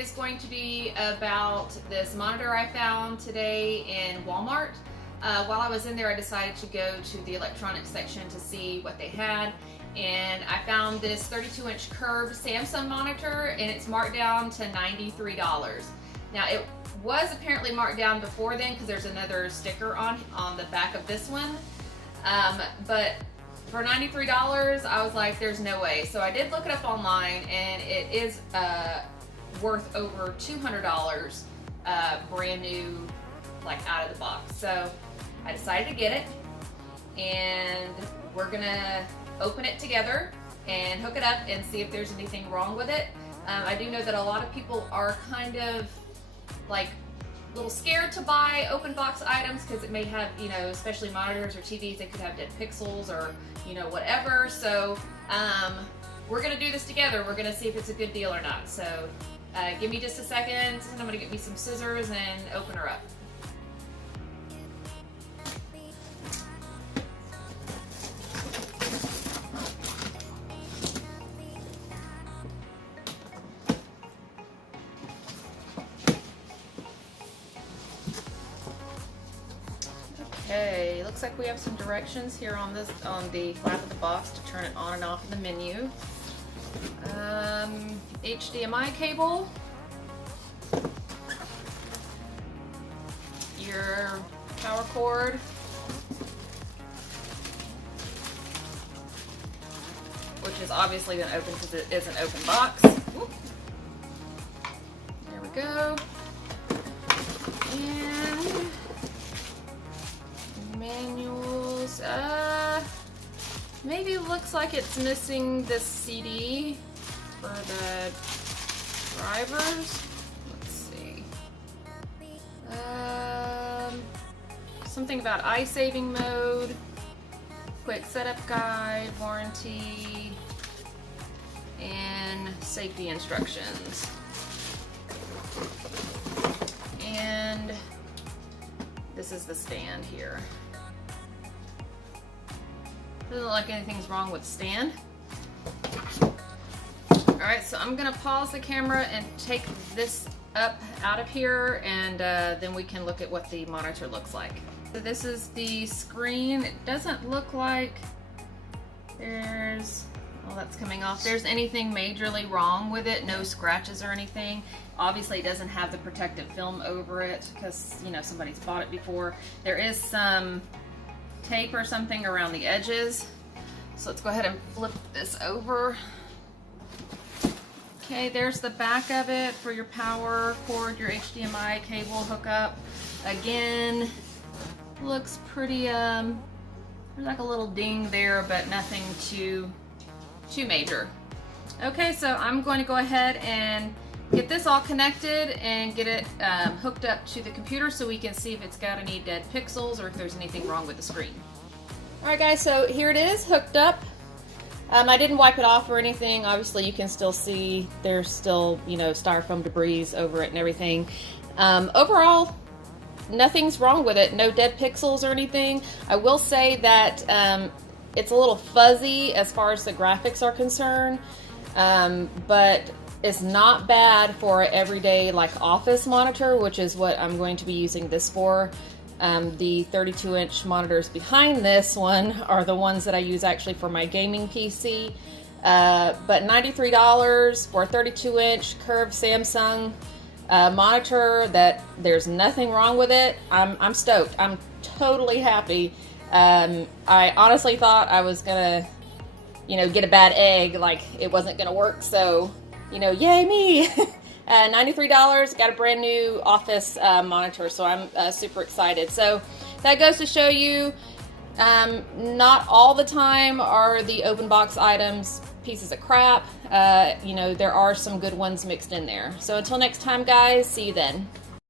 is going to be about this monitor I found today in Walmart. While I was in there, I decided to go to the electronics section to see what they had, and I found this 32-inch curved Samsung monitor, and it's marked down to $93. Now, it was apparently marked down before then because there's another sticker on the back of this one, but for $93, I was like, there's no way. So I did look it up online, and it is worth over $200 brand new, like out of the box. So I decided to get it, and we're gonna open it together and hook it up and see if there's anything wrong with it. I do know that a lot of people are kind of like a little scared to buy open box items because it may have, you know, especially monitors or TVs, they could have dead pixels or, you know, whatever. So we're gonna do this together. We're gonna see if it's a good deal or not. So give me just a second, and I'm gonna get me some scissors and open her up. Okay, looks like we have some directions here on the flap of the box to turn it on and off in the menu. HDMI cable, your power cord, which is obviously going to open because it is an open box. Whoop. There we go. And manuals, maybe looks like it's missing the CD for the drivers. Let's see. Something about eye saving mode, quick setup guide, warranty, and safety instructions. And this is the stand here. Doesn't look like anything's wrong with the stand. Alright, so I'm gonna pause the camera and take this up out of here, and then we can look at what the monitor looks like. So this is the screen. It doesn't look like there's, well, that's coming off. There's anything majorly wrong with it, no scratches or anything. Obviously it doesn't have the protective film over it because, you know, somebody's bought it before. There is some tape or something around the edges. So let's go ahead and flip this over. Okay, there's the back of it for your power cord, your HDMI cable hookup. Again, looks pretty, there's like a little ding there, but nothing too major. Okay, so I'm going to go ahead and get this all connected and get it hooked up to the computer so we can see if it's got any dead pixels or if there's anything wrong with the screen. Alright guys, so here it is hooked up. I didn't wipe it off or anything. Obviously you can still see there's still, you know, styrofoam debris over it and everything. Overall, nothing's wrong with it. No dead pixels or anything. I will say that it's a little fuzzy as far as the graphics are concerned, but it's not bad for an everyday like office monitor, which is what I'm going to be using this for. The 32-inch monitors behind this one are the ones that I use actually for my gaming PC. But $93 for a 32-inch curved Samsung monitor that there's nothing wrong with it. I'm stoked. I'm totally happy. I honestly thought I was gonna, you know, get a bad egg, like it wasn't gonna work. So, you know, yay me! $93, got a brand new office monitor, so I'm super excited. So that goes to show you, not all the time are the open box items pieces of crap. You know, there are some good ones mixed in there. So until next time guys, see you then.